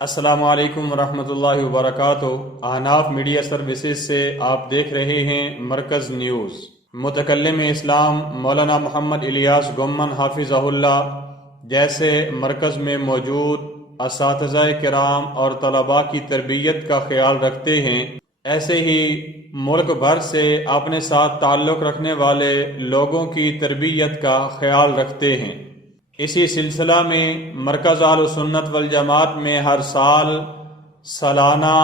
السلام علیکم ورحمۃ اللہ وبرکاتہ۔ احناف میڈیا سروسز سے آپ دیکھ رہے ہیں مرکز نیوز۔ متکلم اسلام مولانا محمد الیاس گمن حافظہ اللہ جیسے مرکز میں موجود اساتذہ کرام اور طلباء کی تربیت کا خیال رکھتے ہیں، ایسے ہی ملک بھر سے اپنے ساتھ تعلق رکھنے والے لوگوں کی تربیت کا خیال رکھتے ہیں۔ اسی سلسلہ میں مرکز اہل سنت والجماعت میں ہر سال سالانہ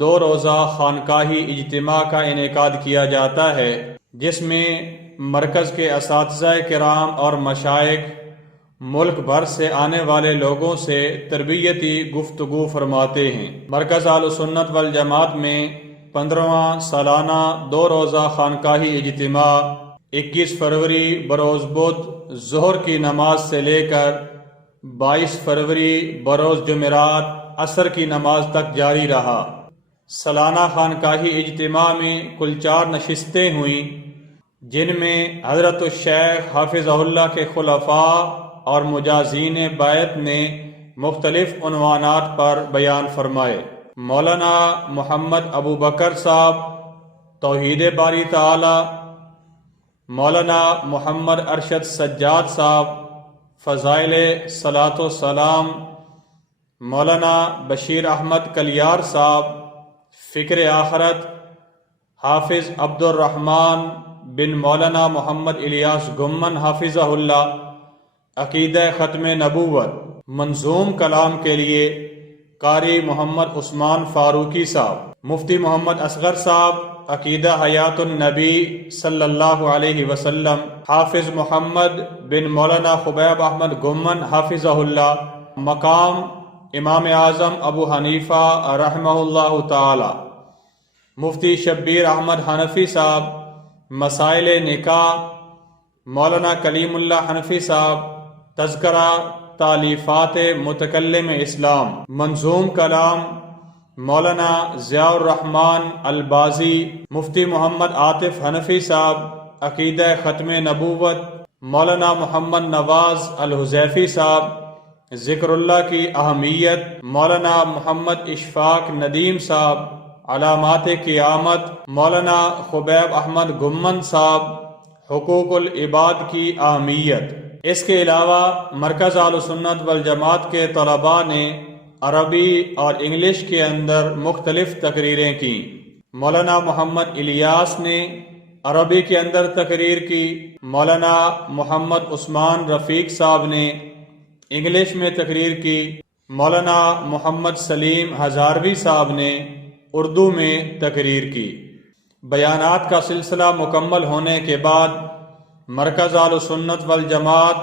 2 روزہ خانقاہی اجتماع کا انعقاد کیا جاتا ہے، جس میں مرکز کے اساتذہ کرام اور مشائخ ملک بھر سے آنے والے لوگوں سے تربیتی گفتگو فرماتے ہیں۔ مرکز اہل سنت والجماعت میں 15واں سالانہ 2 روزہ خانقاہی اجتماع 21 فروری بروز بدھ ظہر کی نماز سے لے کر 22 فروری بروز جمعرات عصر کی نماز تک جاری رہا۔ سالانہ خانقاہی اجتماع میں کل 4 نشستیں ہوئیں، جن میں حضرت الشیخ حافظہ اللہ کے خلفاء اور مجازین بیعت نے مختلف عنوانات پر بیان فرمائے۔ مولانا محمد ابو بکر صاحب توحید باری تعالی، مولانا محمد ارشد سجاد صاحب فضائل صلاۃ و سلام، مولانا بشیر احمد کلیار صاحب فکر آخرت، حافظ عبد الرحمن بن مولانا محمد الیاس گمن حافظہ اللہ عقیدہ ختم نبوت، منظوم کلام کے لیے قاری محمد عثمان فاروقی صاحب، مفتی محمد اصغر صاحب عقیدہ حیات النبی صلی اللہ علیہ وسلم، حافظ محمد بن مولانا خبیب احمد گمن حافظہ اللہ، مقام امام اعظم ابو حنیفہ رحمہ اللہ تعالی، مفتی شبیر احمد حنفی صاحب مسائل نکاح، مولانا کلیم اللہ حنفی صاحب تذکرہ تالیفات متکلم اسلام، منظوم کلام مولانا ضیاء الرحمن البازی، مفتی محمد عاطف حنفی صاحب عقیدہ ختم نبوت، مولانا محمد نواز الحذیفی صاحب ذکر اللہ کی اہمیت، مولانا محمد اشفاق ندیم صاحب علامات قیامت، مولانا خبیب احمد گمن صاحب حقوق العباد کی اہمیت۔ اس کے علاوہ مرکز اہل سنت والجماعت کے طلباء نے عربی اور انگلش کے اندر مختلف تقریریں کی۔ مولانا محمد الیاس نے عربی کے اندر تقریر کی، مولانا محمد عثمان رفیق صاحب نے انگلش میں تقریر کی، مولانا محمد سلیم ہزاروی صاحب نے اردو میں تقریر کی۔ بیانات کا سلسلہ مکمل ہونے کے بعد مرکز اہل سنت والجماعت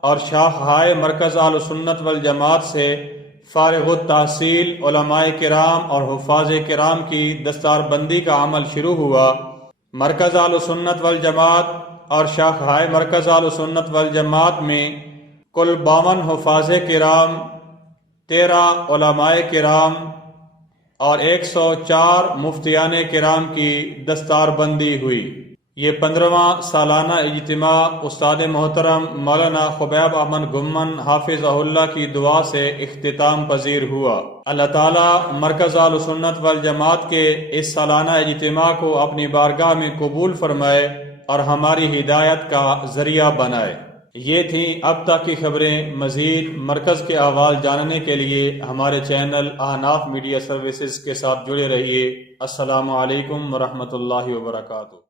اور شاخہائے مرکز اہل سنت والجماعت سے فارغ التحصیل علماء کرام اور حفاظ کرام کی دستار بندی کا عمل شروع ہوا۔ مرکز اہل سنت والجماعت اور شاخہائے مرکز اہل سنت والجماعت میں کل 52 حفاظ کرام، 13 علماء کرام اور 104 مفتیان کرام کی دستار بندی ہوئی۔ یہ 15واں سالانہ اجتماع استاد محترم مولانا خبیب احمد گمن حافظہ اللہ کی دعا سے اختتام پذیر ہوا۔ اللہ تعالی مرکز اہل سنت والجماعت کے اس سالانہ اجتماع کو اپنی بارگاہ میں قبول فرمائے اور ہماری ہدایت کا ذریعہ بنائے۔ یہ تھیں اب تک کی خبریں۔ مزید مرکز کے احوال جاننے کے لیے ہمارے چینل احناف میڈیا سروسز کے ساتھ جڑے رہیے۔ السلام علیکم ورحمۃ اللہ وبرکاتہ۔